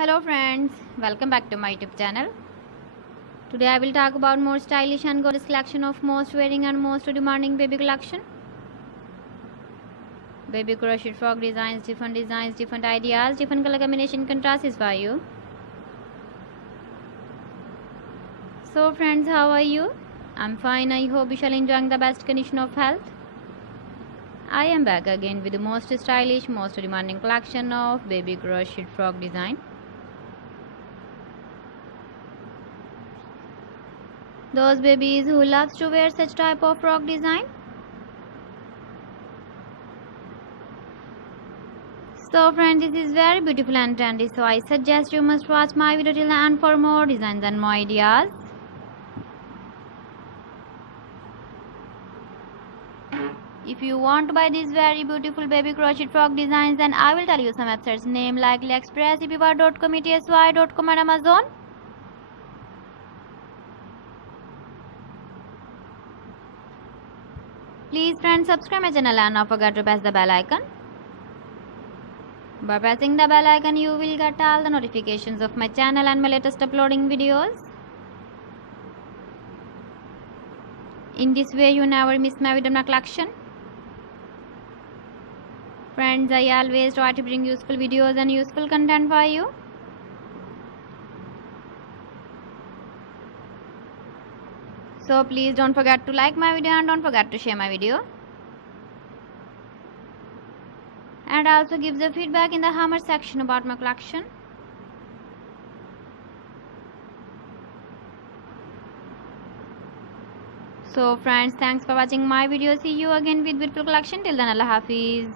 Hello friends, welcome back to my YouTube channel. Today I will talk about more stylish and gorgeous collection of most wearing and most demanding baby collection. Baby crochet frog designs, different ideas, different color combination contrasts for you. So friends, how are you? I'm fine. I hope you shall enjoying the best condition of health. I am back again with the most stylish, most demanding collection of baby crochet frog design. Those babies who loves to wear such type of frog design. So friends, this is very beautiful and trendy, so I suggest you must watch my video till the end for more designs and more ideas. If you want to buy these very beautiful baby crochet frog designs, then I will tell you some websites name like AliExpress, eBay.com, etsy.com and Amazon. Please friends, subscribe my channel and not forget to press the bell icon. By pressing the bell icon, you will get all the notifications of my channel and my latest uploading videos. In this way, you never miss my video collection. Friends, I always try to bring useful videos and useful content for you. So please don't forget to like my video and don't forget to share my video. And also give the feedback in the comment section about my collection. So friends, thanks for watching my video. See you again with beautiful collection. Till then, Allah Hafiz.